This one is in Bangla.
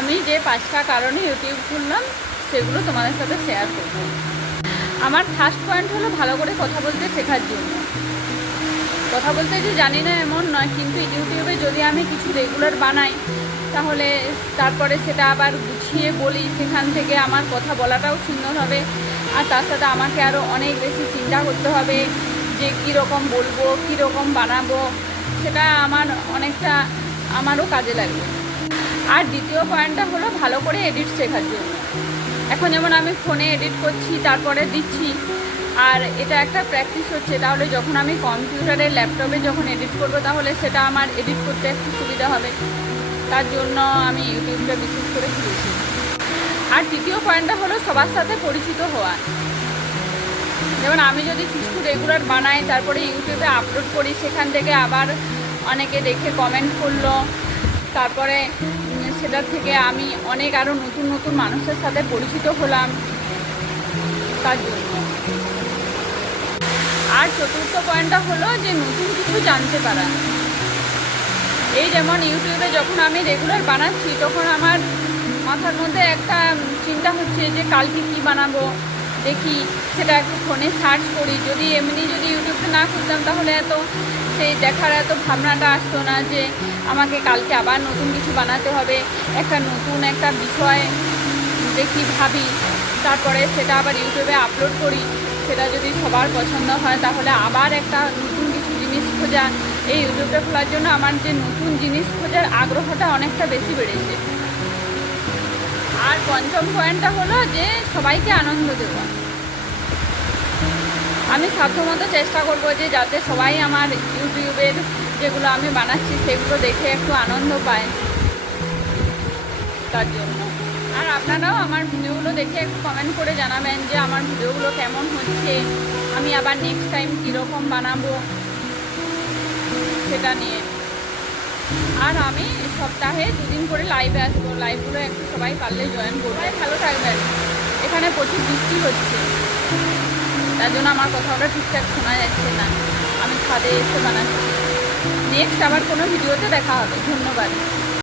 আমি যে পাঁচটা কারণে ইউটিউব খুললাম, সেগুলো তোমাদের সাথে শেয়ার করব। আমার ফার্স্ট পয়েন্ট হলো ভালো করে কথা বলতে শেখার জন্য। কথা বলতে যে জানি না এমন নয়, কিন্তু ইউটিউবে যদি আমি কিছু রেগুলার বানাই, তাহলে তারপরে সেটা আবার গুছিয়ে বলি, সেখান থেকে আমার কথা বলাটাও সুন্দর হবে। আর তার সাথে আমাকে আরও অনেক বেশি চিন্তা করতে হবে, যে কীরকম বলব, কীরকম বানাবো, সেটা আমার অনেকটা আমারও কাজে লাগবে। আর দ্বিতীয় পয়েন্টটা হলো ভালো করে এডিট শেখার জন্য। এখন যেমন আমি ফোনে এডিট করছি, তারপরে দিচ্ছি, আর এটা একটা প্র্যাকটিস হচ্ছে, তাহলে যখন আমি কম্পিউটারে ল্যাপটপে যখন এডিট করব, তাহলে সেটা আমার এডিট করতে একটু সুবিধা হবে। তার জন্য আমি ইউটিউবটা বিশেষ করে খুলেছি আর তৃতীয় পয়েন্টটা হলো সবার সাথে পরিচিত হওয়া। যেমন আমি যদি কিছু রেগুলার বানাই, তারপরে ইউটিউবে আপলোড করি, সেখান থেকে আবার অনেকে দেখে কমেন্ট করল। তারপরে সেটার থেকে আমি অনেক আরও নতুন নতুন মানুষের সাথে পরিচিত হলাম। তার জন্য। আর চতুর্থ পয়েন্টটা হলো যে নতুন কিছু জানতে পারা। এই যেমন ইউটিউবে যখন আমি রেগুলার বানাচ্ছি, তখন আমার মাথার মধ্যে একটা চিন্তা হচ্ছে যে কালকে কি বানাবো? দেখি সেটা একটু ফোনে সার্চ করি। যদি এমনি যদি ইউটিউবটা না করতাম তাহলে এত সেই দেখার এত ভাবনাটা আসতো না যে আমাকে কালকে আবার নতুন কিছু বানাতে হবে, একটা নতুন একটা বিষয় দেখি, ভাবি। তারপরে সেটা আবার ইউটিউবে আপলোড করি, সেটা যদি সবার পছন্দ হয় তাহলে আবার একটা নতুন কিছু জিনিস খোঁজা। এই ইউটিউবটা খোলার জন্য আমার যে নতুন জিনিস খোঁজার আগ্রহটা অনেকটা বেশি বেড়েছে। আর পঞ্চম পয়েন্টটা হলো যে সবাইকে আনন্দ দেওয়া। আমি সাধ্যমতো চেষ্টা করব যে যাতে সবাই আমার ইউটিউবের যেগুলো আমি বানাচ্ছি সেগুলো দেখে একটু আনন্দ পায় তার জন্য। আর আপনারাও আমার ভিডিওগুলো দেখে একটু কমেন্ট করে জানাবেন যে আমার ভিডিওগুলো কেমন হচ্ছে, আমি আবার নেক্সট টাইম কীরকম বানাবো সেটা নিয়ে। আর আমি সপ্তাহে দুদিন করে লাইভে আসব লাইভগুলো একটু সবাই পারলে জয়েন করবে। ভালো থাকবেন। এখানে প্রচুর বৃষ্টি হচ্ছে। তার জন্য আমার কথাটা ঠিকঠাক শোনা যাচ্ছে না। আমি ছাদে এসে বানাচ্ছি। নেক্সট আবার কোনো ভিডিওতে দেখা হবে। ধন্যবাদ।